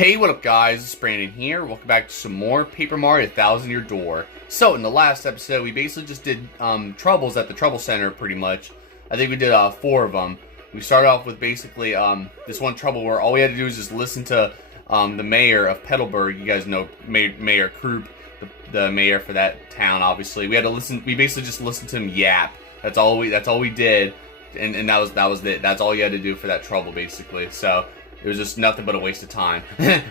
Hey, what up guys, it's Brandon here. Welcome back to some more Paper Mario 1000-Year Door. So, in the last episode, we basically just did troubles at the Trouble Center, pretty much. I think we did 4 of them. We started off with basically this one trouble where all we had to do was just listen to the mayor of Petalburg. You guys know Mayor Krupp, the mayor for that town, obviously. We had to listen, we basically just listened to him yap. That's all we did. And that was it. That's all you had to do for that trouble, basically. So it was just nothing but a waste of time.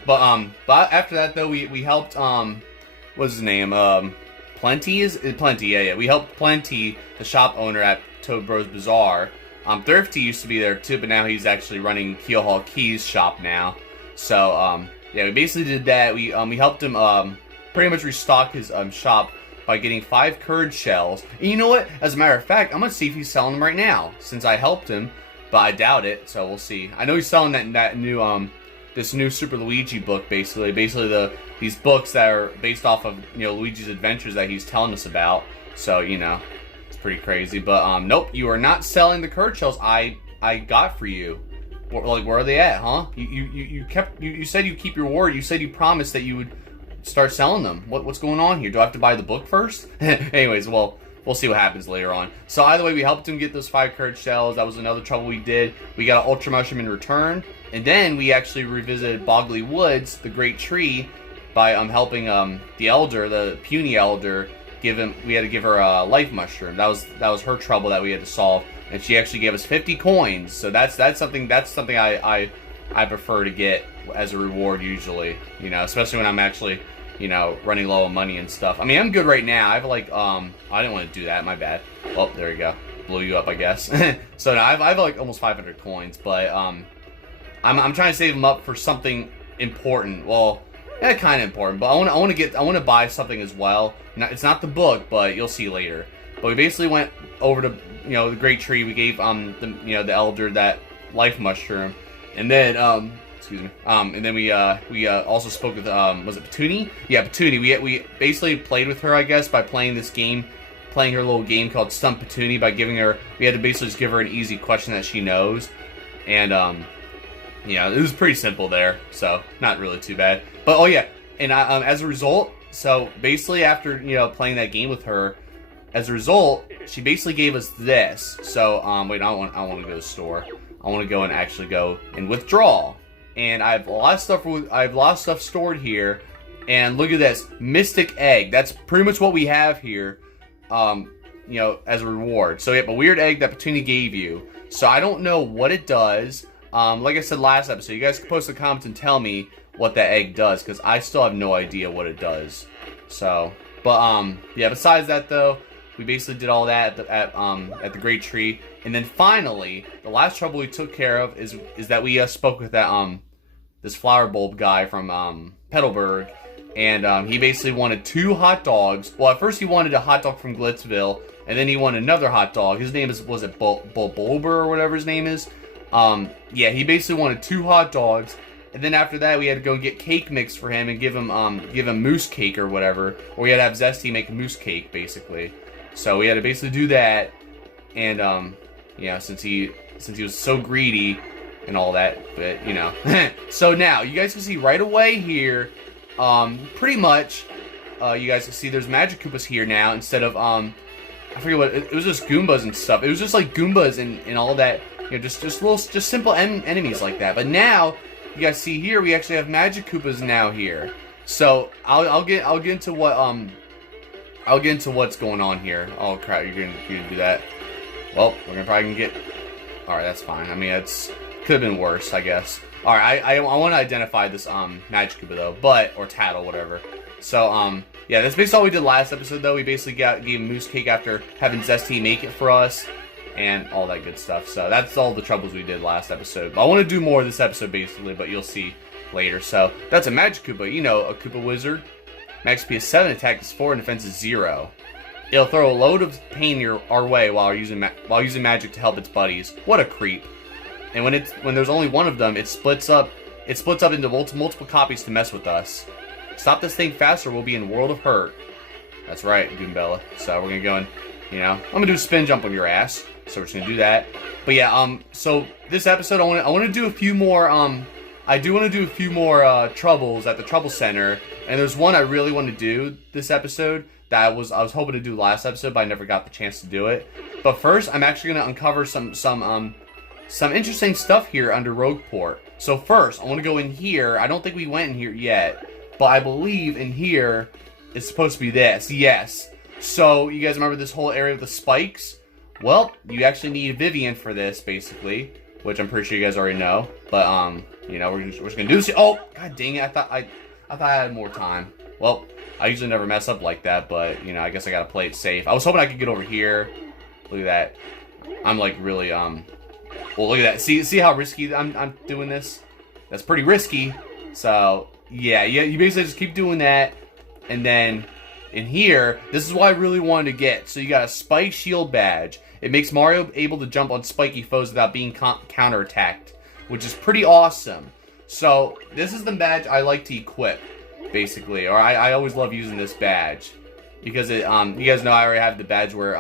but after that though, we helped what's his name? Plenty, yeah. We helped Plenty, the shop owner at Toad Bros Bazaar. Thrifty used to be there too, but now he's actually running Keel Hall Keys shop now. So yeah, we basically did that. We helped him pretty much restock his shop by getting 5 courage shells. And you know what? As a matter of fact, I'm gonna see if he's selling them right now, since I helped him. But I doubt it, so we'll see. I know he's selling that new this new Super Luigi book, basically these books that are based off of Luigi's adventures that he's telling us about. So it's pretty crazy. But nope, you are not selling the courage shells I got for you. Where are they at, huh? You said you keep your word. You said you promised that you would start selling them. What's going on here? Do I have to buy the book first? Anyways, well, we'll see what happens later on. So either way, we helped him get those 5 courage shells. That was another trouble we did. We got an Ultra Mushroom in return. And then we actually revisited Boggly Woods, the Great Tree, by helping the Elder, the puny Elder, we had to give her a Life Mushroom. That was her trouble that we had to solve. And she actually gave us 50 coins. So that's something I prefer to get as a reward usually. Especially when I'm actually running low on money and stuff. I mean, I'm good right now. I have like, I didn't want to do that. My bad. Oh, there you go. Blew you up, I guess. So now I have like almost 500 coins, but I'm trying to save them up for something important. Well, kind of important, but I want to buy something as well. It's not the book, but you'll see later. But we basically went over to the Great Tree. We gave the Elder that Life Mushroom, and then excuse me. And then we also spoke with was it Petuni? Yeah, Petuni. We basically played with her, I guess, by playing her little game called Stump Petuni. By we had to basically just give her an easy question that she knows, and it was pretty simple there, so not really too bad. But oh yeah, and as a result, so basically after playing that game with her, as a result, she basically gave us this. So wait, I want to go to the store. I want to go and actually go and withdraw. And I have a lot of stuff stored here. And look at this Mystic Egg. That's pretty much what we have here. As a reward. So we have a weird egg that Petunia gave you. So I don't know what it does. Like I said last episode, you guys can post in the comments and tell me what that egg does, because I still have no idea what it does. So, but yeah. Besides that, though, we basically did all that at the Great Tree, and then finally, the last trouble we took care of is that we spoke with that this flower bulb guy from Petalburg, and he basically wanted 2 hot dogs. Well, at first he wanted a hot dog from Glitzville, and then he wanted another hot dog. His name was it Bulber or whatever his name is. Yeah, he basically wanted 2 hot dogs, and then after that we had to go get cake mix for him and give him moose cake or whatever, or we had to have Zesty make a moose cake basically. So we had to basically do that, and since he was so greedy and all that, but so now you guys can see right away here, pretty much, you guys can see there's Magic Koopas here now instead of I forget what it was, just Goombas and stuff. It was just like Goombas and all that. Just simple enemies like that. But now you guys see here we actually have Magic Koopas now here. So I'll get into what's going on here. Oh crap, you're gonna do that. Well, we're gonna probably get. All right, that's fine. I mean, could have been worse, I guess. All right, I want to identify this Magic Koopa though, or Tattle, whatever. So yeah, that's basically all we did last episode though. We basically gave him moose cake after having Zesty make it for us, and all that good stuff. So that's all the troubles we did last episode. But I want to do more this episode basically, but you'll see later. So that's a Magic Koopa, a Koopa Wizard. Max SP is 7, attack is 4, and defense is 0. It'll throw a load of pain our way while using magic to help its buddies. What a creep! And when there's only one of them, it splits up into multiple copies to mess with us. Stop this thing faster, we'll be in World of Hurt. That's right, Goombella. So we're gonna go and I'm gonna do a spin jump on your ass. So we're just gonna do that. But yeah, so this episode I want to do a few more I do want to do a few more troubles at the Trouble Center, and there's one I really want to do this episode that I was hoping to do last episode, but I never got the chance to do it. But first, I'm actually going to uncover some interesting stuff here under Rogueport. So first, I want to go in here. I don't think we went in here yet, but I believe in here is supposed to be this. Yes. So you guys remember this whole area with the spikes? Well, you actually need Vivian for this, basically, which I'm pretty sure you guys already know. But you know, we're just gonna do this. Oh, god dang it! I thought I had more time. Well, I usually never mess up like that, but you know, I guess I gotta play it safe. I was hoping I could get over here. Look at that. I'm like really well, look at that. See how risky I'm doing this? That's pretty risky. So yeah, you basically just keep doing that, and then in here, this is what I really wanted to get. So you got a spike shield badge. It makes Mario able to jump on spiky foes without being counterattacked, which is pretty awesome. So this is the badge I like to equip, basically, or I always love using this badge because it you guys know I already have the badge where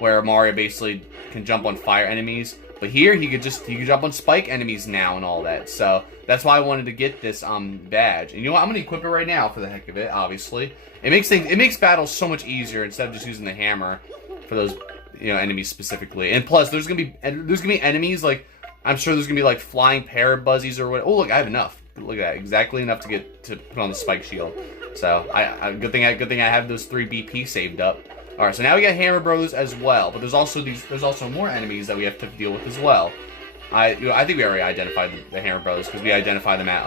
Mario basically can jump on fire enemies, but here he could jump on spike enemies now and all that. So that's why I wanted to get this badge. And you know what? I'm gonna equip it right now for the heck of it. Obviously, it makes battles so much easier instead of just using the hammer for those enemies specifically. And plus, there's gonna be enemies like, I'm sure there's gonna be like flying parabuzzies or what. Oh look, I have enough. Look at that, exactly enough to put on the spike shield. So good thing I have those 3 BP saved up. All right, so now we got Hammer Bros as well, but there's also more enemies that we have to deal with as well. I think we already identified the Hammer Bros because we identified them at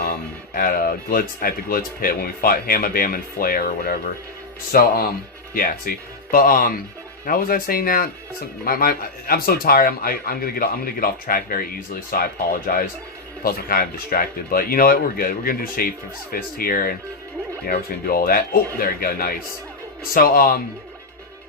the Glitz pit when we fought Hamma Bam and Flare or whatever. So yeah, see, but now was I saying that? So I'm so tired. I'm gonna get off track very easily, so I apologize. Plus I'm kind of distracted, but you know what? We're good. We're gonna do Shape Fist here, and we're just gonna do all that. Oh, there we go, nice. So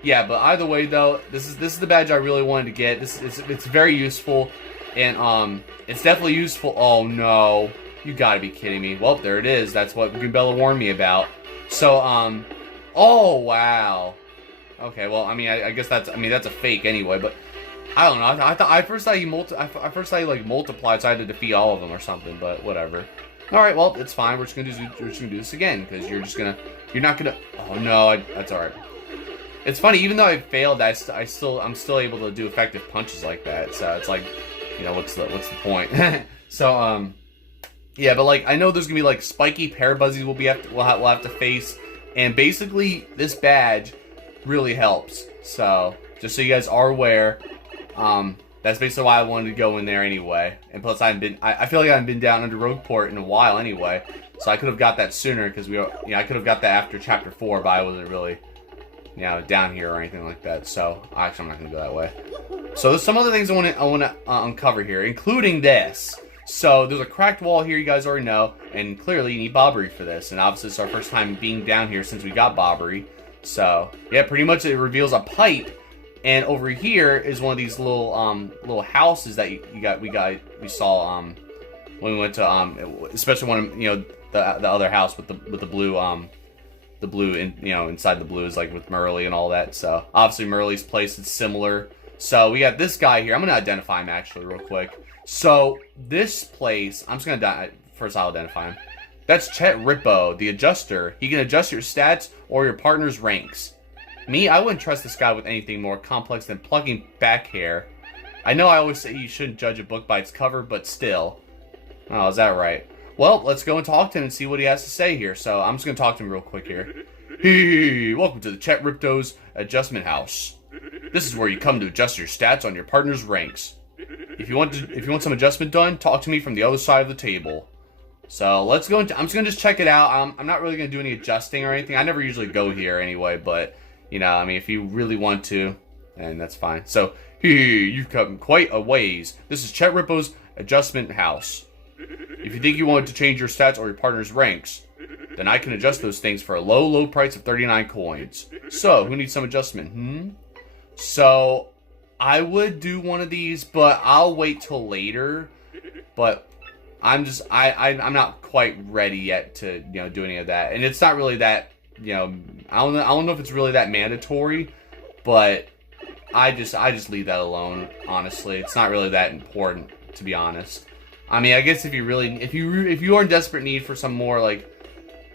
yeah, but either way though, this is the badge I really wanted to get. It's very useful, and it's definitely useful. Oh no, you gotta be kidding me. Well, there it is. That's what Goombella warned me about. So oh wow. Okay, well, I mean, I guess that's a fake anyway, but I don't know. I first thought he like multiplied, so I had to defeat all of them or something, but whatever. All right, well, it's fine. We're just gonna do this again because you're not gonna. Oh no, that's all right. It's funny, even though I failed, I'm still able to do effective punches like that. So it's like, what's the point? So yeah, but like I know there's gonna be like spiky parabuzzies we'll have to face, and basically this badge really helps. So just so you guys are aware, that's basically why I wanted to go in there anyway. And plus, I feel like I haven't been down under Rogueport in a while anyway, so I could have got that sooner because I could have got that after Chapter 4, but I wasn't really down here or anything like that. So actually, I'm not gonna go that way. So there's some other things I want to uncover here, including this. So there's a cracked wall here, you guys already know, and clearly you need Bobbery for this. And obviously, it's our first time being down here since we got Bobbery. So yeah, pretty much it reveals a pipe, and over here is one of these little houses that we saw when we went to especially one the other house with the blue inside the blue is like with Merlee and all that. So obviously Merlee's place is similar. So we got this guy here. I'm gonna identify him actually real quick. So this place, I'm just gonna first I'll identify him. That's Chet Rippo, the adjuster. He can adjust your stats or your partner's ranks. Me, I wouldn't trust this guy with anything more complex than plucking back hair. I know I always say you shouldn't judge a book by its cover, but still. Oh, is that right? Well, let's go and talk to him and see what he has to say here. So I'm just going to talk to him real quick here. Hey, welcome to the Chet Rippo's Adjustment House. This is where you come to adjust your stats on your partner's ranks. If you want some adjustment done, talk to me from the other side of the table. So let's go into, I'm just going to just check it out. I'm not really going to do any adjusting or anything. I never usually go here anyway, but, I mean, if you really want to, then that's fine. So, hey, you've come quite a ways. This is Chet Rippo's Adjustment House. If you think you want to change your stats or your partner's ranks, then I can adjust those things for a low, low price of 39 coins. So, who needs some adjustment? So, I would do one of these, but I'll wait till later. But I'm not quite ready yet to do any of that, and it's not really that I don't know if it's really that mandatory, but I just leave that alone. Honestly, it's not really that important, to be honest. I mean, I guess if you are in desperate need for some more like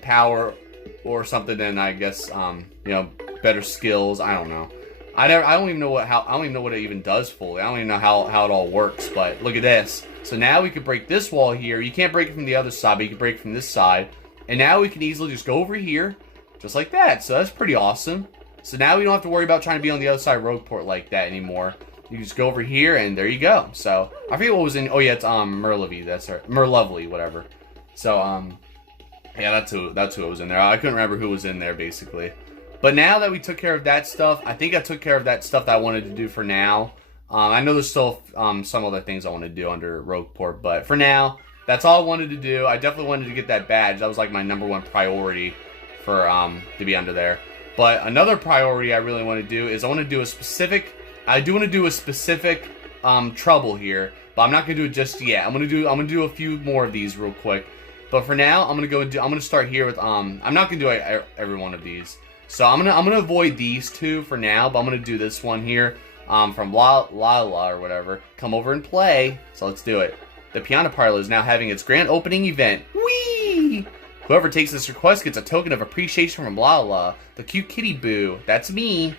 power or something, then I guess you know, better skills. I don't know. I don't even know what it even does fully. I don't even know how it all works. But look at this. So now we could break this wall here. You can't break it from the other side, but you can break it from this side. And now we can easily just go over here, just like that. So that's pretty awesome. So now we don't have to worry about trying to be on the other side of Rogueport like that anymore. You can just go over here, and there you go. So I forget what was in. Oh yeah, it's Merlee. That's her. Merlovely, whatever. So yeah, that's who it was in there. I couldn't remember who was in there basically. But now that we took care of that stuff, I think I took care of that stuff that I wanted to do for now. I know there's still some other things I want to do under Rogueport, but for now, that's all I wanted to do. I definitely wanted to get that badge. That was like my #1 priority for to be under there. But another priority I really want to do is I do want to do a specific trouble here, but I'm not gonna do it just yet. I'm gonna do a few more of these real quick. But for now, I'm gonna start here with I'm not gonna do every one of these. So I'm gonna avoid these two for now, but I'm gonna do this one here from La or whatever. Come over and play. So let's do it. The piano parlor is now having its grand opening event. Whee! Whoever takes this request gets a token of appreciation from La, the cute kitty boo. That's me.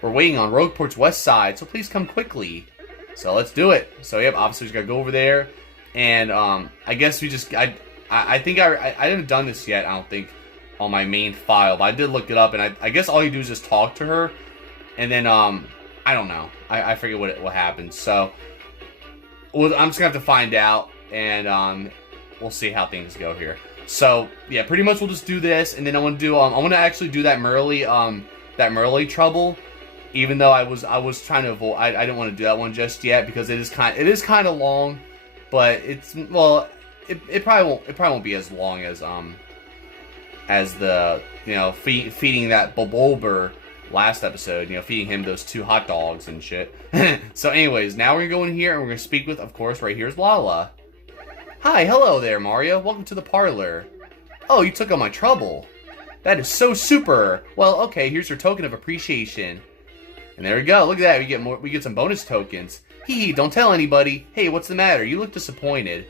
We're waiting on Rogueport's west side, so please come quickly. So let's do it. So yep, obviously we just gotta go over there, and I guess we just I think I didn't have done this yet. I don't think on my main file, but I did look it up, and I guess all you do is just talk to her, and then I don't know. I forget what happens. So I'm just gonna have to find out, and we'll see how things go here. So yeah, pretty much we'll just do this, and then I want to do I want to actually do that Merlee trouble, even though I was trying to avoid. I didn't want to do that one just yet because it is kind of long, but it's it probably won't be as long as the feeding that Bulber last episode, feeding him those 2 hot dogs and shit. So anyways, now we're gonna go in here and we're gonna speak with, of course, right here's Lala. Hi, hello there, Mario. Welcome to the parlor. Oh, you took on my trouble. That is so super. Well, okay, here's your token of appreciation. And there we go. Look at that. We get some bonus tokens. Hee, don't tell anybody. Hey, what's the matter? You look disappointed.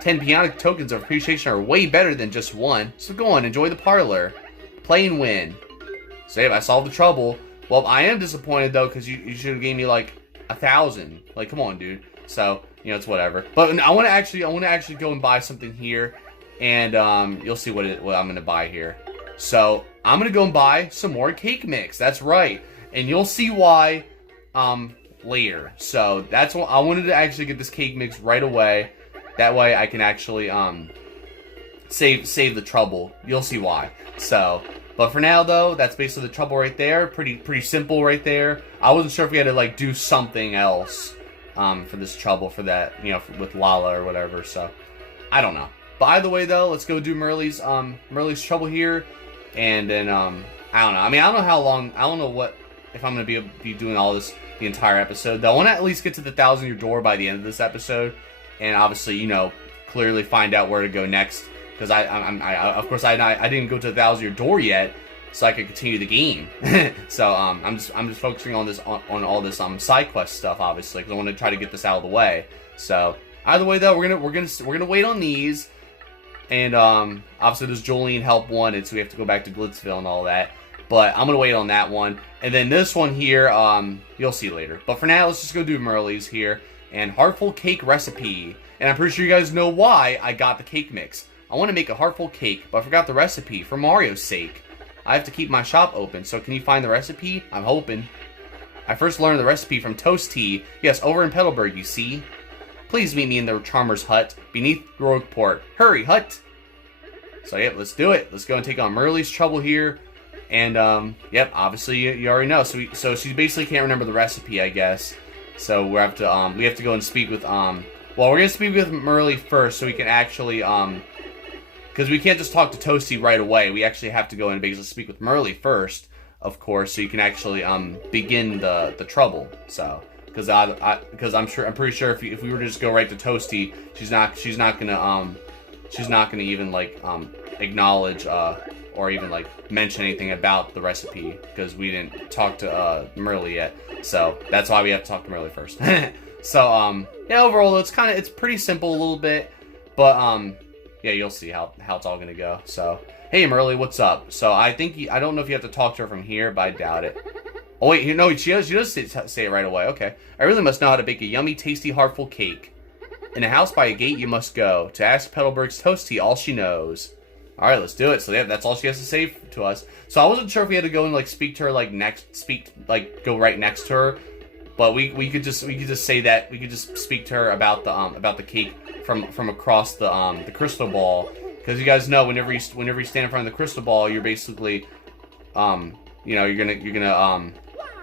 10 piano tokens of appreciation are way better than just 1. So go on, enjoy the parlor. Play and win. So yeah, I solved the trouble. Well, I am disappointed though, because you should have gave me like 1,000. Like, come on, dude. So it's whatever. But I want to actually go and buy something here, and you'll see what I'm gonna buy here. So I'm gonna go and buy some more cake mix. That's right, and you'll see why later. So that's what I wanted to actually get this cake mix right away. That way I can actually save the trouble. You'll see why. So, but for now though, that's basically the trouble right there. Pretty simple right there. I wasn't sure if we had to like do something else for this trouble, for that, with Lala or whatever. So I don't know. But either way though, let's go do Merlee's trouble here, and then I don't know. I mean, I don't know how long. I don't know if I'm gonna be doing all this the entire episode. Though I want to at least get to the 1,000-year door by the end of this episode, and obviously clearly find out where to go next. Because of course I didn't go to the 1,000-year door yet, so I could continue the game. So I'm just focusing on this on all this side quest stuff, obviously, because I want to try to get this out of the way. So either way though, we're gonna wait on these, and obviously there's Jolene help wanted, so we have to go back to Glitzville and all that. But I'm gonna wait on that one, and then this one here you'll see later. But for now, let's just go do Merlee's here and Heartful Cake recipe. And I'm pretty sure you guys know why I got the cake mix. I want to make a heartful cake, but I forgot the recipe for Mario's sake. I have to keep my shop open, so can you find the recipe? I'm hoping. I first learned the recipe from Toce T. Yes, over in Petalburg, you see. Please meet me in the Charmer's hut, beneath Rogueport. Hurry, hut! So, yep, let's do it. Let's go and take on Merlee's trouble here. And, yep, obviously you already know. So she basically can't remember the recipe, I guess. So we have to go and speak with, well, we're going to speak with Merlee first, so we can actually, because we can't just talk to Toce T right away. We actually have to go and basically speak with Merlee first, of course, so you can actually begin the trouble. So because I'm pretty sure if we were to just go right to Toce T, she's not gonna even like acknowledge or even like mention anything about the recipe, because we didn't talk to Merlee yet. So that's why we have to talk to Merlee first. So, yeah, overall, it's pretty simple a little bit. But, yeah, you'll see how it's all gonna go. So, hey, Merlee, what's up? So, I don't know if you have to talk to her from here, but I doubt it. Oh, wait, no, she does say it right away. Okay. I really must know how to bake a yummy, tasty, heartful cake. In a house by a gate you must go, to ask Petalburg's Toce T all she knows. Alright, let's do it. So, yeah, that's all she has to say to us. So, I wasn't sure if we had to go and, like, speak to her, like, go right next to her. But we could just say that, we could just speak to her about the cake from across the crystal ball, because you guys know whenever you stand in front of the crystal ball, you're basically you know, you're gonna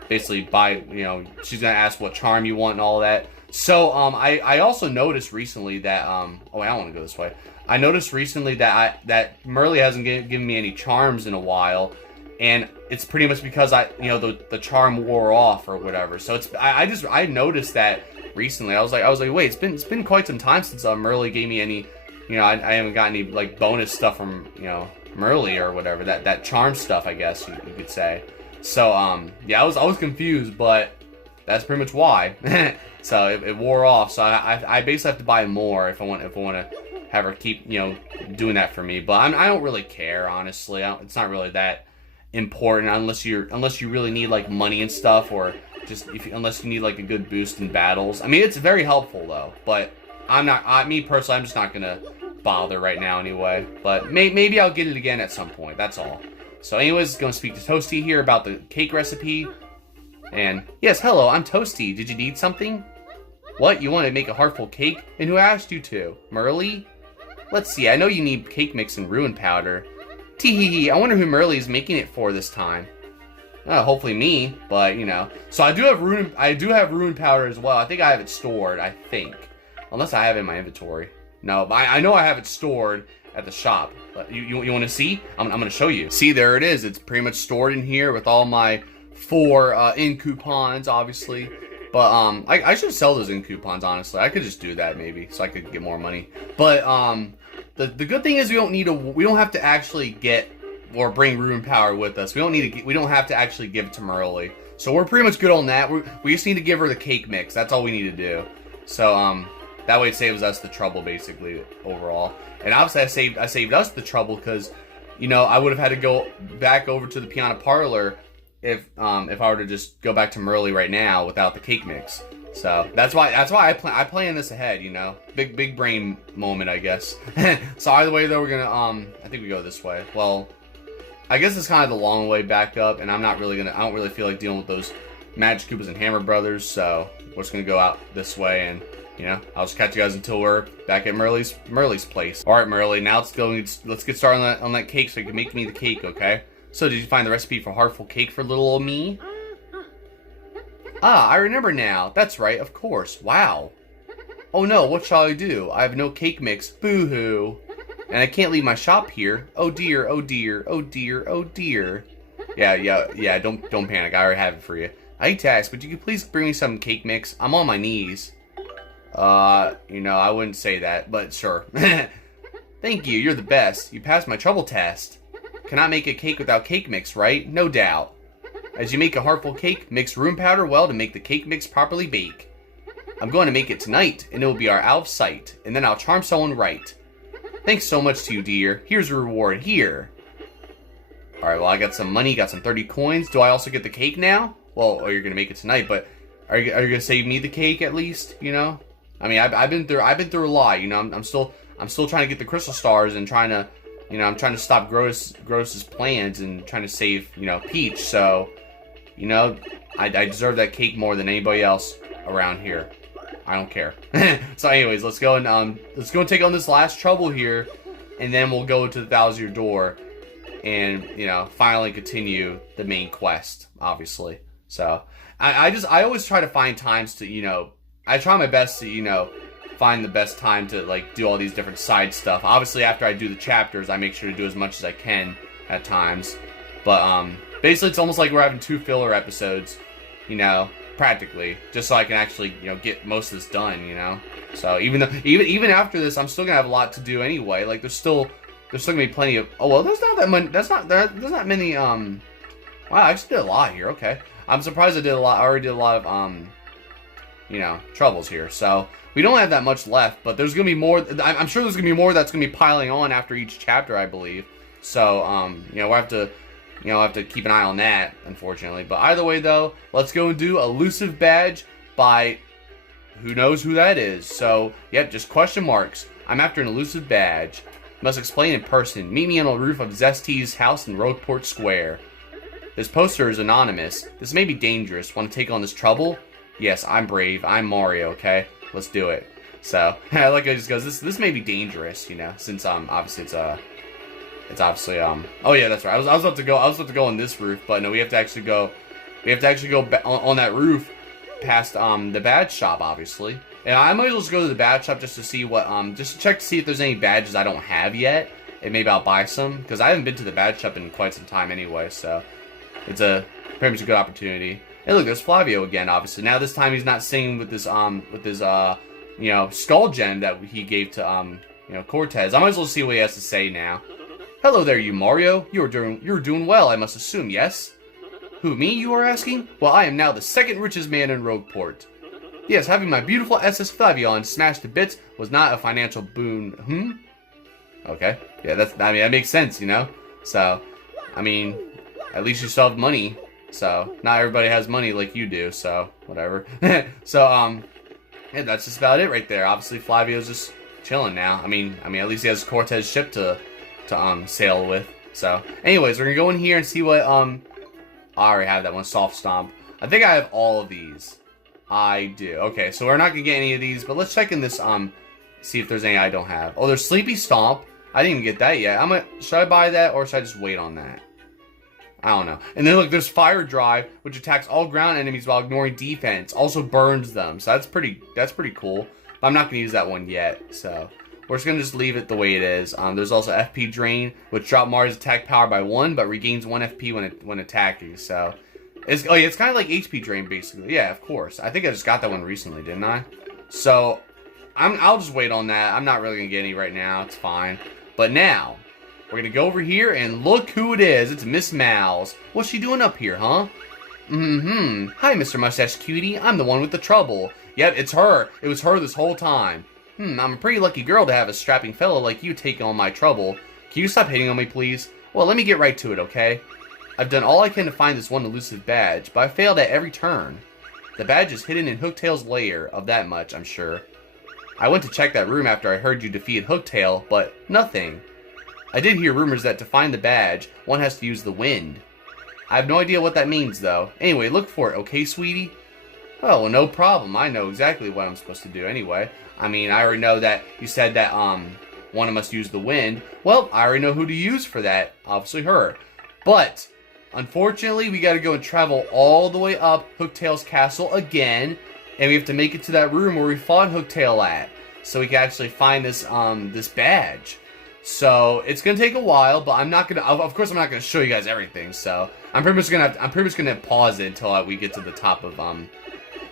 basically buy, you know, she's gonna ask what charm you want and all that. So I also noticed recently that oh wait, I don't want to go this way. I noticed recently that Merlee hasn't given me any charms in a while, and it's pretty much because the charm wore off or whatever. So I noticed that recently. I was like, wait, it's been quite some time since Merlee gave me any, you know, I haven't got any like bonus stuff from, you know, Merlee or whatever, that charm stuff, I guess you could say. So yeah, I was confused, but that's pretty much why. So it wore off. So I basically have to buy more if I want to have her keep, you know, doing that for me. But I don't really care, honestly. It's not really that important unless you really need like money and stuff, or just unless you need like a good boost in battles. I mean, it's very helpful though, but me personally, I'm just not gonna bother right now anyway. But maybe I'll get it again at some point. That's all. So anyways, gonna speak to Toce T here about the cake recipe. And yes, hello, I'm Toce T. Did you need something? What, you want to make a heartful cake? And who asked you to? Merlee? Let's see, I know you need cake mix and ruin powder. Tee-hee-hee, I wonder who Merlee is making it for this time. Hopefully me, but you know. So I do have ruin powder as well. I think I have it stored, I think. Unless I have it in my inventory. No, but I know I have it stored at the shop. But you want to see? I'm going to show you. See, there it is. It's pretty much stored in here with all my 4 in coupons, obviously. But I should sell those in coupons, honestly. I could just do that maybe, so I could get more money. But the good thing is we don't have to actually get or bring ruin power with us. We don't have to actually give it to Merlee. So we're pretty much good on that. We just need to give her the cake mix. That's all we need to do. So that way it saves us the trouble basically overall. And obviously I saved us the trouble because, you know, I would have had to go back over to the piano parlor if I were to just go back to Merlee right now without the cake mix. So that's why I plan this ahead, you know. Big brain moment, I guess. So either way though, we're gonna I think we go this way. Well, I guess it's kind of the long way back up, and I don't really feel like dealing with those Magic Koopas and Hammer Brothers, so we're just gonna go out this way, and you know, I'll just catch you guys until we're back at Merlee's place. All right, Merlee, now let's get started on that cake so you can make me the cake, okay? So did you find the recipe for heartful cake for little old me? Ah, I remember now. That's right, of course. Wow. Oh no, what shall I do? I have no cake mix. Boo-hoo. And I can't leave my shop here. Oh dear, oh dear, oh dear, oh dear. Yeah, don't panic. I already have it for you. I hate to ask, but you could please bring me some cake mix? I'm on my knees. You know, I wouldn't say that, but sure. Thank you, you're the best. You passed my trouble test. Cannot make a cake without cake mix, right? No doubt. As you make a heartful cake, mix room powder well to make the cake mix properly bake. I'm going to make it tonight, and it will be our out of sight, and then I'll charm someone right. Thanks so much to you, dear. Here's your reward, here. Alright, well, I got some money, got some 30 coins. Do I also get the cake now? Well, you're going to make it tonight, but are you going to save me the cake at least, you know? I mean, I've been through a lot, you know. I'm still trying to get the crystal stars and trying to, you know, I'm trying to stop Gross's plans and trying to save, you know, Peach. So, you know, I deserve that cake more than anybody else around here. I don't care. So, anyways, let's go and take on this last trouble here, and then we'll go to the 1,000-year door, and you know, finally continue the main quest. Obviously, so I always try to find times to, you know, I try my best to, you know, find the best time to like do all these different side stuff. Obviously, after I do the chapters, I make sure to do as much as I can at times. But basically, it's almost like we're having 2 filler episodes, you know, practically, just so I can actually, you know, get most of this done, you know. So even after this, I'm still gonna have a lot to do anyway. Like there's still gonna be plenty of. Oh well, there's not that many. There's not many. Wow, I actually did a lot here. Okay, I'm surprised I did a lot. I already did a lot of you know, troubles here. So we don't have that much left, but there's gonna be more. I'm sure there's gonna be more that's gonna be piling on after each chapter, I believe. So you know, we'll have to, you know, have to keep an eye on that, unfortunately. But either way, though, let's go and do Elusive badge by who knows who that is. So yep, just question marks. I'm after an elusive badge. Must explain in person. Meet me on the roof of Zest's house in Rogueport Square. This poster is anonymous. This may be dangerous. Want to take on this trouble? Yes, I'm brave. I'm Mario, okay? Let's do it. So, I like how it just goes, this may be dangerous, you know, since, obviously it's obviously, oh yeah, that's right. I was about to go on this roof, but no, we have to actually go on that roof past, the badge shop, obviously. And I might as well just go to the badge shop just to see what, just to check to see if there's any badges I don't have yet. And maybe I'll buy some, because I haven't been to the badge shop in quite some time anyway, so it's pretty much a good opportunity. And look, there's Flavio again, obviously. Now this time he's not singing with this, you know, skull gem that he gave to, you know, Cortez. I might as well see what he has to say now. Hello there, you Mario. You're doing well, I must assume, yes? Who, me, you are asking? Well, I am now the second richest man in Rogueport. Yes, having my beautiful SS Flavion smashed to bits was not a financial boon. Okay. Yeah, I mean, that makes sense, you know? So, I mean, at least you still have money. So, not everybody has money like you do, so, whatever. So, yeah, that's just about it right there. Obviously, Flavio's just chilling now. I mean, at least he has Cortez ship to sail with. So, anyways, we're gonna go in here and see what, I already have that one, Soft Stomp. I think I have all of these. I do. Okay, so we're not gonna get any of these, but let's check in this, see if there's any I don't have. Oh, there's Sleepy Stomp. I didn't even get that yet. Should I buy that, or should I just wait on that? I don't know. And then look, there's Fire Drive, which attacks all ground enemies while ignoring defense. Also burns them, so that's pretty cool. But I'm not gonna use that one yet, so we're just gonna leave it the way it is. There's also FP Drain, which drops Mario's attack power by 1, but regains 1 FP when attacking. So it's kind of like HP Drain basically. Yeah, of course. I think I just got that one recently, didn't I? So I'll just wait on that. I'm not really gonna get any right now. It's fine. But now we're gonna go over here and look who it is. It's Miss Mowz. What's she doing up here, huh? Hi, Mr. Mustache Cutie. I'm the one with the trouble. Yep, it's her. It was her this whole time. I'm a pretty lucky girl to have a strapping fellow like you take on my trouble. Can you stop hitting on me, please? Well, let me get right to it, okay? I've done all I can to find this one elusive badge, but I failed at every turn. The badge is hidden in Hooktail's lair, of that much, I'm sure. I went to check that room after I heard you defeat Hooktail, but nothing. I did hear rumors that to find the badge, one has to use the wind. I have no idea what that means, though. Anyway, look for it, okay, sweetie? Oh, well, no problem. I know exactly what I'm supposed to do anyway. I mean, I already know that you said that, one must use the wind. Well, I already know who to use for that. Obviously her. But unfortunately, we gotta go and travel all the way up Hooktail's Castle again. And we have to make it to that room where we fought Hooktail at. So we can actually find this, this badge. So it's gonna take a while, but I'm not gonna. Of course, I'm not gonna show you guys everything. So I'm pretty much gonna pause it until we get to the top of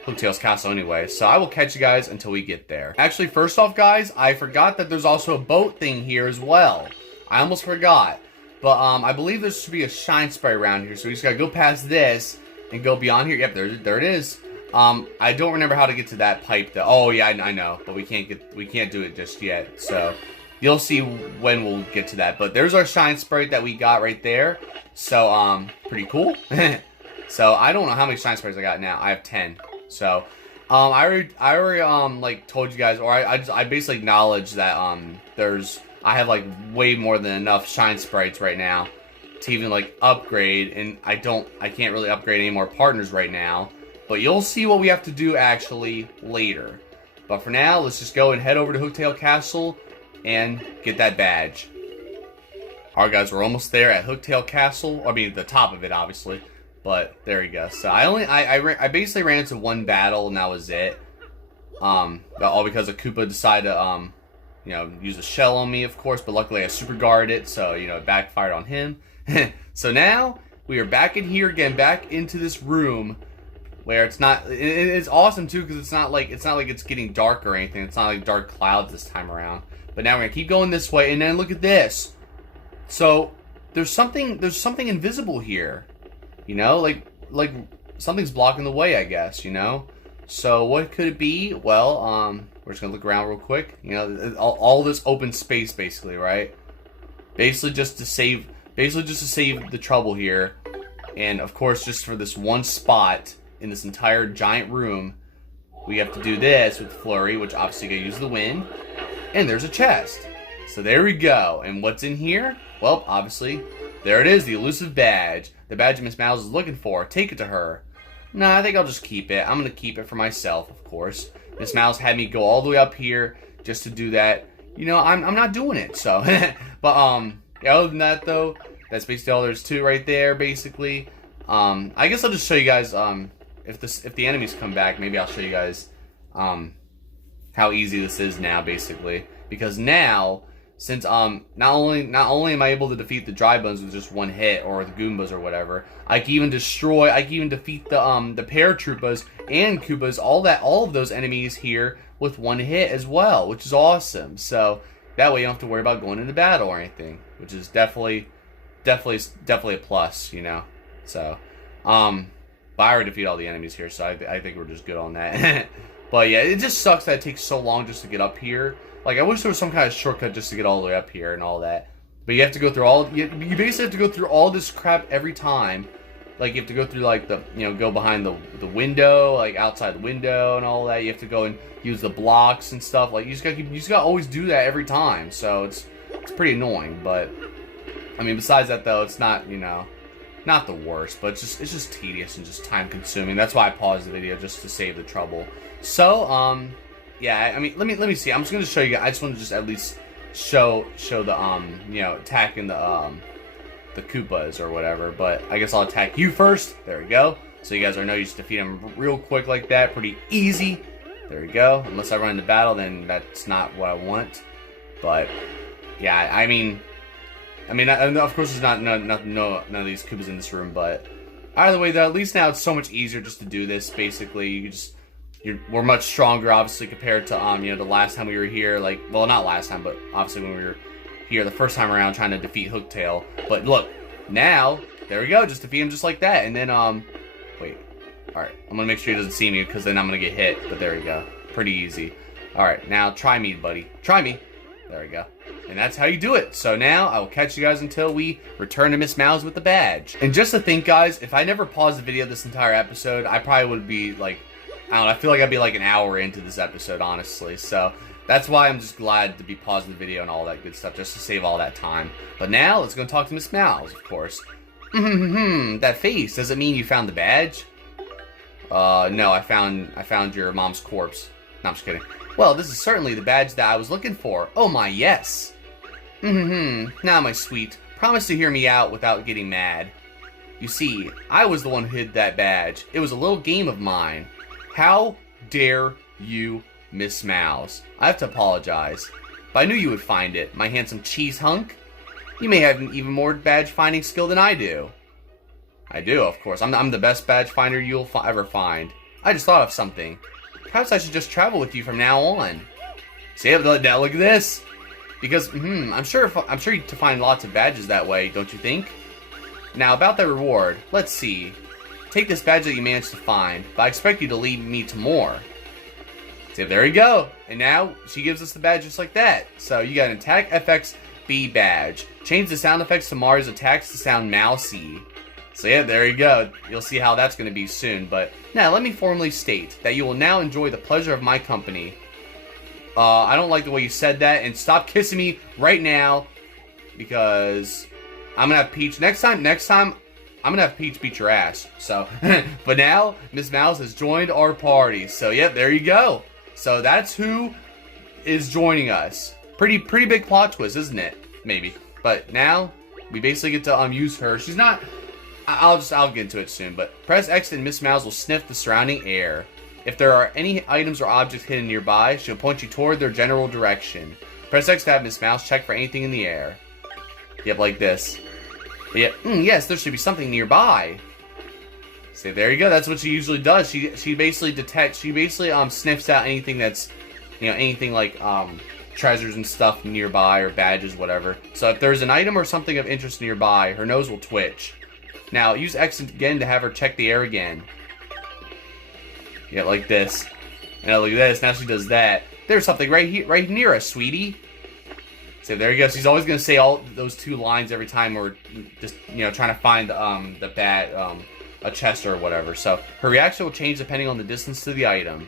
Hooktail's Castle anyway. So I will catch you guys until we get there. Actually, first off, guys, I forgot that there's also a boat thing here as well. I almost forgot, but I believe there should be a shine spray around here. So we just gotta go past this and go beyond here. Yep, there it is. I don't remember how to get to that pipe though. Oh yeah, I know, but we can't do it just yet. So you'll see when we'll get to that. But there's our shine sprite that we got right there. So, pretty cool. So, I don't know how many shine sprites I got now. I have 10. So, I already like, told you guys, or I basically acknowledged that, I have, like, way more than enough shine sprites right now to even, like, upgrade. And I can't really upgrade any more partners right now. But you'll see what we have to do, actually, later. But for now, let's just go and head over to Hooktail Castle and get that badge. Alright guys, we're almost there at Hooktail Castle. I mean, the top of it, obviously. But, there you go. So, I basically ran into one battle, and that was it. All because a Koopa decided to, you know, use a shell on me, of course. But luckily, I super guarded it, so, you know, it backfired on him. So now, we are back in here again, back into this room. Where it's not, it's awesome too, because it's not like it's getting dark or anything. It's not like dark clouds this time around. But now we're gonna keep going this way, and then look at this. So there's something invisible here, you know, like something's blocking the way, I guess, you know. So what could it be? Well, we're just gonna look around real quick. You know, all this open space, basically, right? Basically just to save the trouble here, and of course, just for this one spot in this entire giant room, we have to do this with Flurry, which obviously gonna use the wind. And there's a chest. So there we go. And what's in here? Well, obviously, there it is, the elusive badge. The badge Miss Mowz is looking for. Take it to her. Nah, I think I'll just keep it. I'm going to keep it for myself, of course. Miss Mowz had me go all the way up here just to do that. You know, I'm not doing it, so. But, yeah, other than that, though, that's basically all there's to right there, basically. I guess I'll just show you guys, if the enemies come back, maybe I'll show you guys, how easy this is now, basically. Because now, since not only am I able to defeat the dry bones with just one hit, or the Goombas or whatever, I can even defeat the paratroopas and Koopas, all of those enemies here with one hit as well, which is awesome. So that way you don't have to worry about going into battle or anything, which is definitely a plus, you know. So, but I already defeat all the enemies here, so I think we're just good on that. But yeah, it just sucks that it takes so long just to get up here. Like, I wish there was some kind of shortcut just to get all the way up here and all that. But you have to go through you basically have to go through all this crap every time. Like, you have to go through, like, go behind the window, like, outside the window and all that. You have to go and use the blocks and stuff. Like, you just gotta always do that every time. So, it's pretty annoying. But, I mean, besides that, though, it's not, you know, not the worst. But it's just tedious and just time consuming. That's why I paused the video, just to save the trouble. So, yeah, I mean, let me see. I'm just gonna show you guys. I just want to just at least show the you know, attacking the Koopas or whatever. But I guess I'll attack you first. There we go. So you guys know you just defeat them real quick like that, pretty easy. There we go. Unless I run into battle, then that's not what I want. But yeah, I mean, of course, there's none of these Koopas in this room. But either way, though, at least now it's so much easier just to do this. Basically, we're much stronger, obviously, compared to you know, the last time we were here. Like, well, not last time, but obviously when we were here the first time around trying to defeat Hooktail. But look, now there we go, just defeat him just like that. And then wait, all right, I'm gonna make sure he doesn't see me because then I'm gonna get hit. But there we go, pretty easy. All right, now try me, buddy. Try me. There we go. And that's how you do it. So now I will catch you guys until we return to Miss Mowz with the badge. And just to think, guys, if I never paused the video this entire episode, I probably would be like, I don't know, I feel like I'd be like an hour into this episode, honestly. So that's why I'm just glad to be pausing the video and all that good stuff, just to save all that time. But now, let's go talk to Miss Mowz, of course. That face, does it mean you found the badge? No, I found your mom's corpse. No, I'm just kidding. Well, this is certainly the badge that I was looking for. Oh my, yes. Now, my sweet, promise to hear me out without getting mad. You see, I was the one who hid that badge. It was a little game of mine. How dare you, Miss Mowz? I have to apologize. But I knew you would find it, my handsome cheese hunk. You may have even more badge finding skill than I do. I do, of course. I'm the best badge finder you'll ever find. I just thought of something. Perhaps I should just travel with you from now on. See, now look at this. Because, I'm sure to find lots of badges that way, don't you think? Now, about that reward, let's see. Take this badge that you managed to find, but I expect you to lead me to more. See, there you go. And now, she gives us the badge just like that. So, you got an Attack FX B badge. Change the sound effects to Mario's attacks to sound mousy. So yeah, there you go. You'll see how that's going to be soon. But now, let me formally state that you will now enjoy the pleasure of my company. I don't like the way you said that, and stop kissing me right now, because I'm going to have Peach. Next time, I'm going to have Peach beat your ass. So, but now, Miss Mowz has joined our party. So, yep, there you go. So, that's who is joining us. Pretty big plot twist, isn't it? Maybe. But now, we basically get to use her. She's not... I'll get into it soon, but press X and Miss Mowz will sniff the surrounding air. If there are any items or objects hidden nearby, she'll point you toward their general direction. Press X to have Miss Mowz check for anything in the air. Yep, like this. But yep, yes, there should be something nearby. See, there you go. That's what she usually does. She basically detects. She basically sniffs out anything that's, anything like treasures and stuff nearby or badges, whatever. So if there's an item or something of interest nearby, her nose will twitch. Now use X again to have her check the air again. Yeah, like this. And look at this. Now she does that. There's something right here, right near us, sweetie. So there you go. She's always gonna say all those 2 lines every time we're just, trying to find the bat, a chest or whatever. So her reaction will change depending on the distance to the item.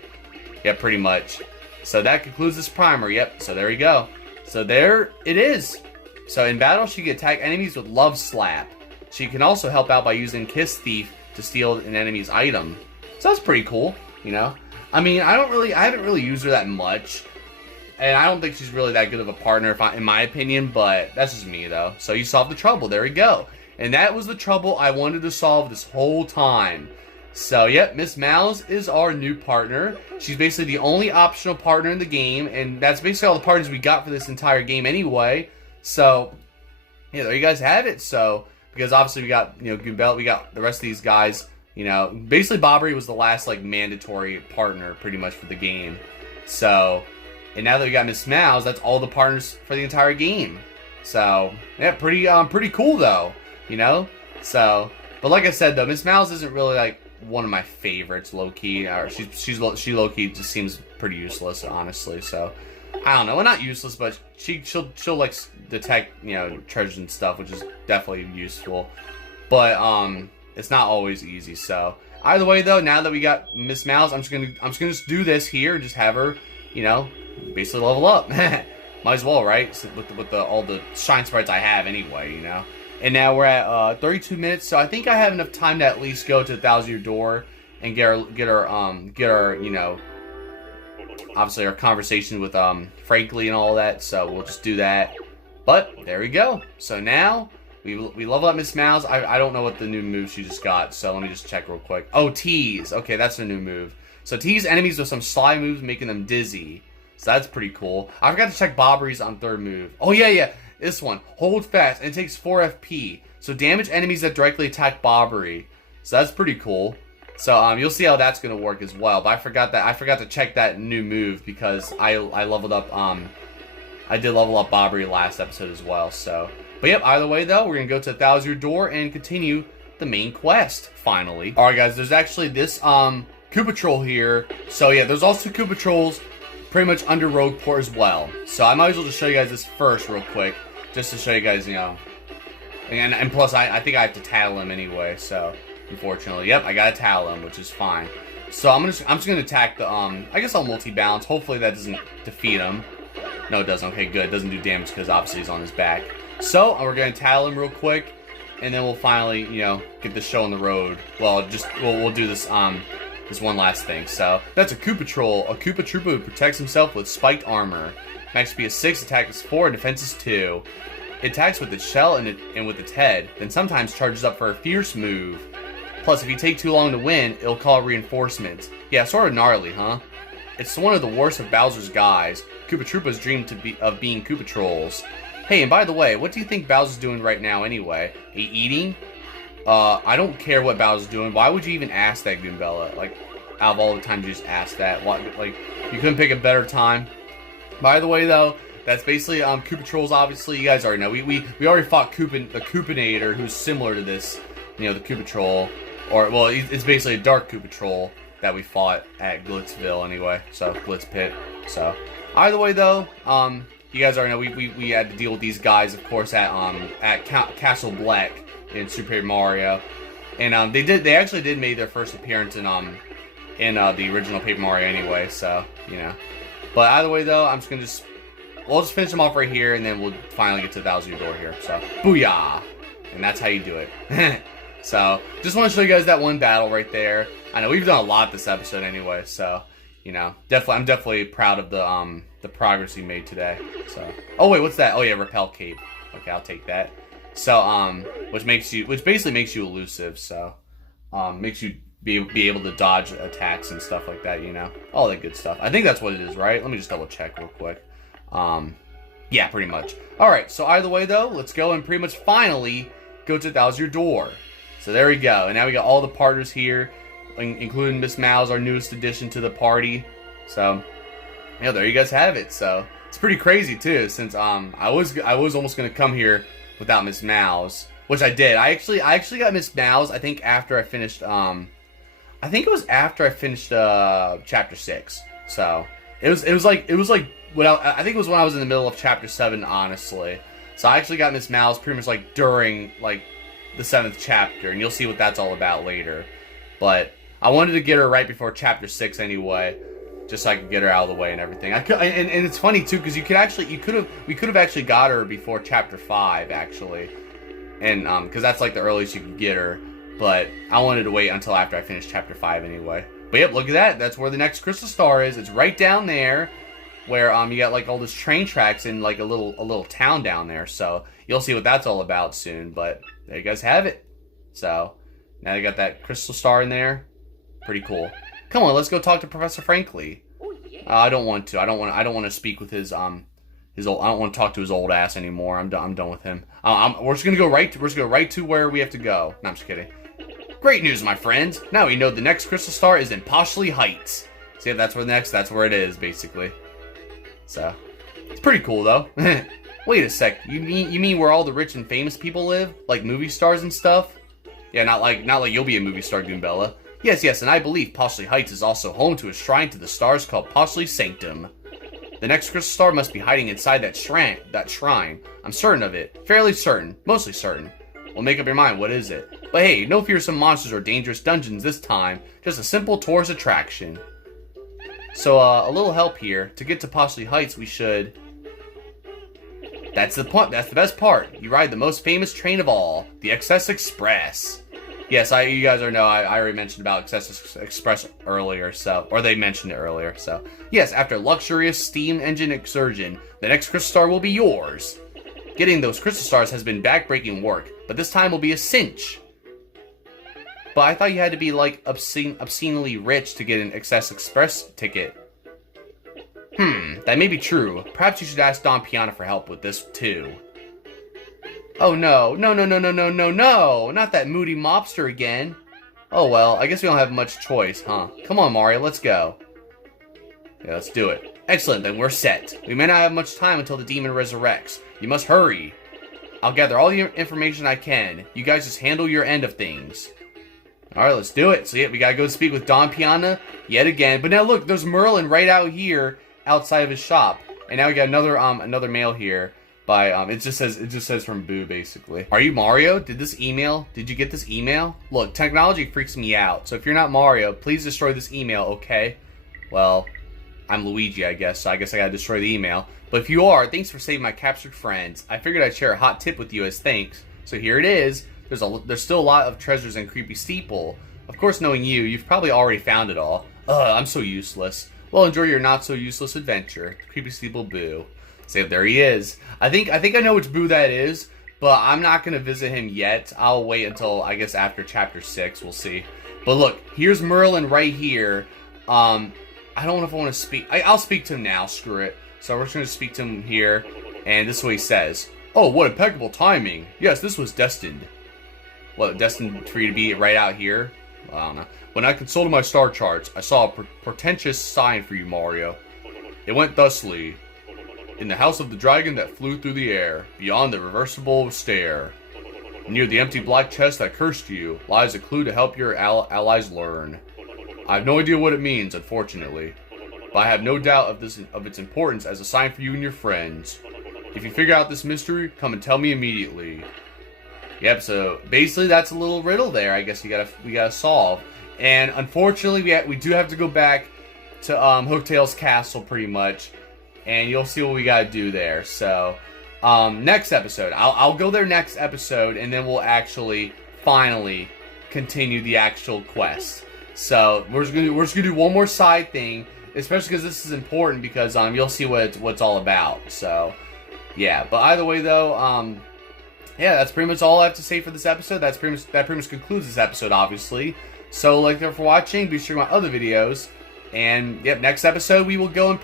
Yeah, pretty much. So that concludes this primer. Yep. So there you go. So there it is. So in battle, she can attack enemies with Love Slap. She can also help out by using Kiss Thief to steal an enemy's item. So that's pretty cool. I mean, I haven't really used her that much. And I don't think she's really that good of a partner, in my opinion, but that's just me, though. So you solved the trouble. There we go. And that was the trouble I wanted to solve this whole time. So, yep, Miss Mowz is our new partner. She's basically the only optional partner in the game, and that's basically all the partners we got for this entire game anyway. So, yeah, there you guys have it. So, because obviously we got, Goombella, we got the rest of these guys, basically Bobbery was the last, mandatory partner, pretty much, for the game. So... And now that we got Miss Mowz, that's all the partners for the entire game. So, yeah, pretty cool though, So, but like I said though, Miss Mowz isn't really one of my favorites, low key. Or she low key just seems pretty useless, honestly. So, I don't know, well, not useless, but she'll detect treasures and stuff, which is definitely useful. But it's not always easy. So, either way though, now that we got Miss Mowz, I'm just gonna do this here and just have her, basically level up. Might as well, right? So with all the shine sprites I have anyway, And now we're at 32 minutes, so I think I have enough time to at least go to the 1,000-year door and get our obviously our conversation with Frankly and all that. So we'll just do that. But there we go. So now we level up Miss Mowz. I don't know what the new move she just got, so let me just check real quick. Oh, tease. Okay, that's a new move. So tease enemies with some sly moves, making them dizzy. So that's pretty cool. I forgot to check Bobbery's on 3rd move. Oh, yeah. This one. Hold fast, and it takes 4 FP. So damage enemies that directly attack Bobbery. So that's pretty cool. So you'll see how that's going to work as well. But I forgot to check that new move because I leveled up. I did level up Bobbery last episode as well. So, but yep. Either way though, we're going to go to the 1,000-year door and continue the main quest. Finally. All right, guys. There's actually this Koopa Troll here. So yeah, there's also Koopa Trolls pretty much under Rogueport as well. So I might as well just show you guys this first real quick, just to show you guys, and plus I think I have to tattle him anyway. So unfortunately, yep, I gotta tattle him, which is fine. So I'm just gonna attack the I guess I'll multi-balance. Hopefully that doesn't defeat him. No, it doesn't. Okay, good. It doesn't do damage because obviously he's on his back. So we're gonna tattle him real quick, and then we'll finally get the show on the road. Well, we'll do this this one last thing. So that's a Koopa Troll, a Koopa Troopa who protects himself with spiked armor. Max speed is 6, attack is 4, and defense is 2. It attacks with its shell and with its head, then sometimes charges up for a fierce move. Plus, if you take too long to win, it'll call reinforcements. Yeah, sort of gnarly, huh? It's one of the worst of Bowser's guys. Koopa Troopas dream of being Koopa Trolls. Hey, and by the way, what do you think Bowser's doing right now anyway? Eating? I don't care what Bowser's doing. Why would you even ask that, Goombella? Out of all the times you just asked that. You couldn't pick a better time? By the way, though, that's basically Koopa Trolls, obviously. You guys already know. We already fought the Koopinator, who's similar to this, the Koopa Troll. Or, well, it's basically a dark Koopa Troll that we fought at Glitzville, anyway. So, Glitz Pit. So, either way, though, you guys already know we had to deal with these guys, of course, at Castle Black in Super Paper Mario, and they actually did make their first appearance in the original Paper Mario anyway. So but either way though, we'll just finish them off right here, and then we'll finally get to the 1,000-year door here. So booyah, and that's how you do it. So just want to show you guys that one battle right there. I know we've done a lot this episode anyway, so I'm definitely proud of the progress we made today. So oh wait, what's that? Oh yeah, repel cape. Okay, I'll take that. So, which basically makes you elusive, so, makes you be able to dodge attacks and stuff like that, all that good stuff. I think that's what it is, right? Let me just double check real quick. Yeah, pretty much. Alright, so either way though, let's go and pretty much finally go to the 1,000-year door. So there we go, and now we got all the partners here, including Miss Mowz, our newest addition to the party. So, there you guys have it. So, it's pretty crazy too, since, I was almost gonna come here without Miss Mowz, which I did. I actually got Miss Mowz, I think, after I finished, I think it was after I finished chapter 6. So it was like when I think it was when I was in the middle of chapter 7, honestly. So I actually got Miss Mowz pretty much like during like the 7th chapter, and you'll see what that's all about later. But I wanted to get her right before chapter 6 anyway, just so I could get her out of the way and everything. And it's funny too, because we could have actually got her before chapter 5 actually, and because that's like the earliest you could get her. But I wanted to wait until after I finished chapter 5 anyway. But yep, look at that. That's where the next crystal star is. It's right down there, where you got like all those train tracks in like a little town down there. So you'll see what that's all about soon. But there you guys have it. So now you got that crystal star in there. Pretty cool. Come on, let's go talk to Professor Frankly. I don't want to. I don't want to speak with his old. I don't want to talk to his old ass anymore. I'm done with him. We're just gonna go right to where we have to go. No, I'm just kidding. Great news, my friends. Now we know the next crystal star is in Poshley Heights. See, that's where it is, basically. So, it's pretty cool, though. Wait a sec. You mean where all the rich and famous people live? Like movie stars and stuff? Yeah, not like you'll be a movie star, Goombella. Yes, and I believe Poshley Heights is also home to a shrine to the stars called Poshley Sanctum. The next crystal star must be hiding inside that shrine. I'm certain of it. Fairly certain. Mostly certain. Well, make up your mind, what is it? But hey, no fearsome monsters or dangerous dungeons this time. Just a simple tourist attraction. So, a little help here. To get to Poshley Heights, we should... That's the point. That's the best part. You ride the most famous train of all, the Excess Express. Yes, you guys already know, I already mentioned about Excess Express earlier, so... Or they mentioned it earlier, so... Yes, after luxurious steam engine excursion, the next crystal star will be yours. Getting those crystal stars has been backbreaking work, but this time will be a cinch. But I thought you had to be, like, obscenely rich to get an Excess Express ticket. That may be true. Perhaps you should ask Don Piana for help with this, too. Oh, no. No, not that moody mobster again. Oh, well, I guess we don't have much choice, huh? Come on, Mario, let's go. Yeah, let's do it. Excellent, then we're set. We may not have much time until the demon resurrects. You must hurry. I'll gather all the information I can. You guys just handle your end of things. Alright, let's do it. So yeah, we gotta go speak with Don Piana yet again. But now look, there's Merlin right out here outside of his shop. And now we got another mail here by it just says from Boo, basically. Are you Mario? Did you get this email? Look, technology freaks me out. So if you're not Mario, please destroy this email, okay? Well, I'm Luigi, I guess, so I guess I gotta destroy the email. But if you are, thanks for saving my captured friends. I figured I'd share a hot tip with you as thanks. So here it is. There's still a lot of treasures in Creepy Steeple. Of course, knowing you, you've probably already found it all. Ugh, I'm so useless. Well, enjoy your not-so-useless adventure. Creepy Steeple Boo. So there he is. I think I know which Boo that is, but I'm not going to visit him yet. I'll wait until, I guess, after Chapter 6. We'll see. But look, here's Merlin right here. I don't know if I want to speak. I'll speak to him now. Screw it. So we're just going to speak to him here. And this is what he says. Oh, what impeccable timing. Yes, this was destined. What, destined for you to be right out here? Well, I don't know. When I consulted my star charts, I saw a portentous sign for you, Mario. It went thusly. In the house of the dragon that flew through the air, beyond the reversible stair, near the empty black chest that cursed you, lies a clue to help your allies learn. I have no idea what it means, unfortunately, but I have no doubt of its importance as a sign for you and your friends. If you figure out this mystery, come and tell me immediately. Yep, so basically that's a little riddle there, I guess we gotta solve. And unfortunately, we do have to go back to Hooktail's Castle, pretty much. And you'll see what we gotta do there. So, next episode. I'll go there next episode, and then we'll actually, finally, continue the actual quest. So, we're just gonna do one more side thing, especially because this is important, because you'll see what it's all about. So, yeah. But either way, though, yeah, that's pretty much all I have to say for this episode. That pretty much concludes this episode, obviously. So, like, thanks for watching. Be sure to check my other videos. And, yep, next episode we will go and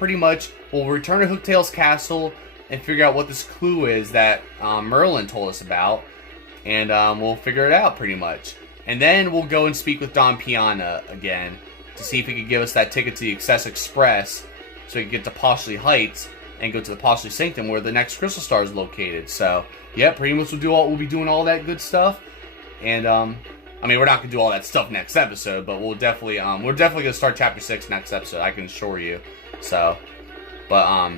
we'll return to Hooktail's Castle and figure out what this clue is that Merlin told us about. And we'll figure it out, pretty much. And then we'll go and speak with Don Piana again to see if he could give us that ticket to the Excess Express so we can get to Poshley Heights and go to the Poshley Sanctum where the next crystal star is located. So, yeah, pretty much we'll be doing all that good stuff. And, I mean, we're not gonna do all that stuff next episode, but we're definitely gonna start chapter 6 next episode. I can assure you. So, but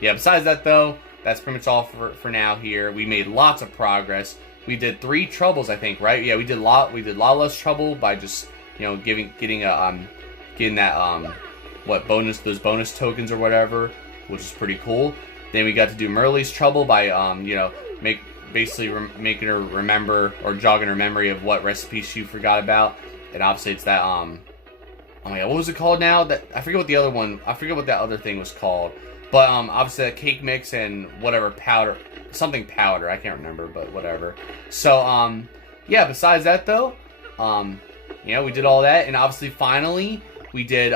yeah. Besides that, though, that's pretty much all for now. Here, we made lots of progress. We did 3 troubles, I think, right? Yeah, we did a lot less trouble by just getting that what bonus, those bonus tokens or whatever, which is pretty cool. Then we got to do Merlee's trouble by making her remember or jogging her memory of what recipe she forgot about. And obviously it's that oh my god, what was it called now? That I forget what that other thing was called. But obviously that cake mix and whatever powder, something powder, I can't remember, but whatever. So yeah, besides that though, we did all that, and obviously finally we did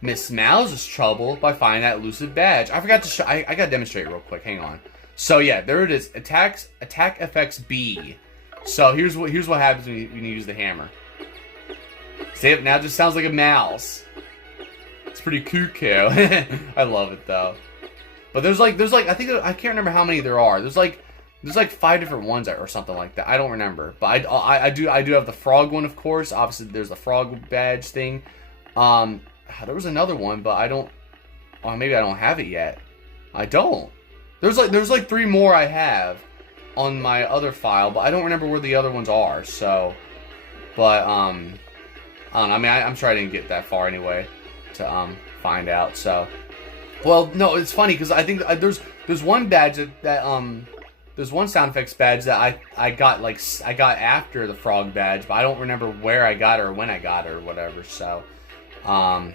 Miss Mowz's trouble by finding that elusive badge. I forgot to show. I gotta demonstrate real quick. Hang on. So yeah, there it is. Attack FX B. So here's what happens when you use the hammer. See it now? It just sounds like a mouse. It's pretty cuckoo. I love it though. But there's like I think I can't remember how many there are. There's like 5 different ones or something like that. I don't remember. But I do have the frog one, of course. Obviously there's the frog badge thing. There was another one, but I don't. Oh, maybe I don't have it yet. I don't. There's like 3 more I have on my other file, but I don't remember where the other ones are. So, but I don't know. I mean, I'm sure I didn't get that far anyway to find out. So, well, no, it's funny because I think there's one badge that there's one sound effects badge that I got after the frog badge, but I don't remember where I got it or when I got it or whatever. So, I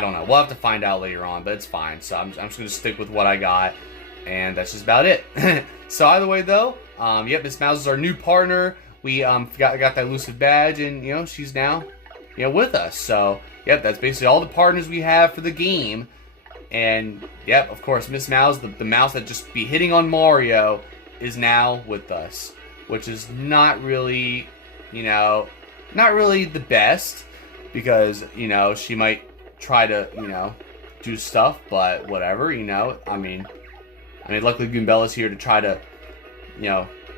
don't know. We'll have to find out later on, but it's fine. So I'm just gonna stick with what I got. And that's just about it. So either way though, yep, Miss Mowz is our new partner. We got that elusive badge, and she's now with us. So yep, that's basically all the partners we have for the game. And yep, of course, Miss Mowz, the mouse that just be hitting on Mario, is now with us, which is not really the best, because she might try to do stuff, but whatever. I mean, luckily Goombella's here to try to,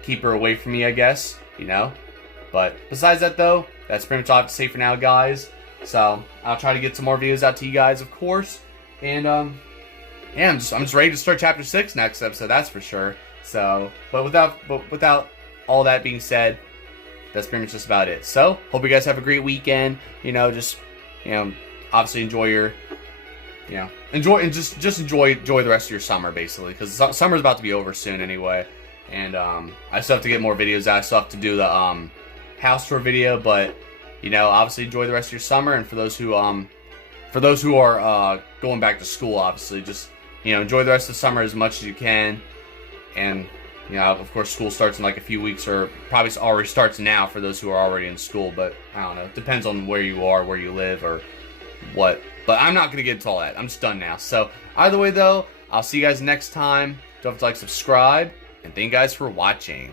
keep her away from me, I guess, But besides that, though, that's pretty much all I have to say for now, guys. So I'll try to get some more videos out to you guys, of course. And yeah, I'm just ready to start Chapter 6 next episode, that's for sure. So, but without all that being said, that's pretty much just about it. So hope you guys have a great weekend. Obviously enjoy your. Enjoy the rest of your summer, basically, because summer's about to be over soon anyway. And I still have to get more videos out. I still have to do the house tour video, but obviously enjoy the rest of your summer. And for those who are going back to school, obviously just enjoy the rest of the summer as much as you can. And of course, school starts in like a few weeks, or probably already starts now for those who are already in school. But I don't know. It depends on where you are, where you live, or what. But I'm not going to get into all that. I'm just done now. So, either way, though, I'll see you guys next time. Don't forget to subscribe. And thank you guys for watching.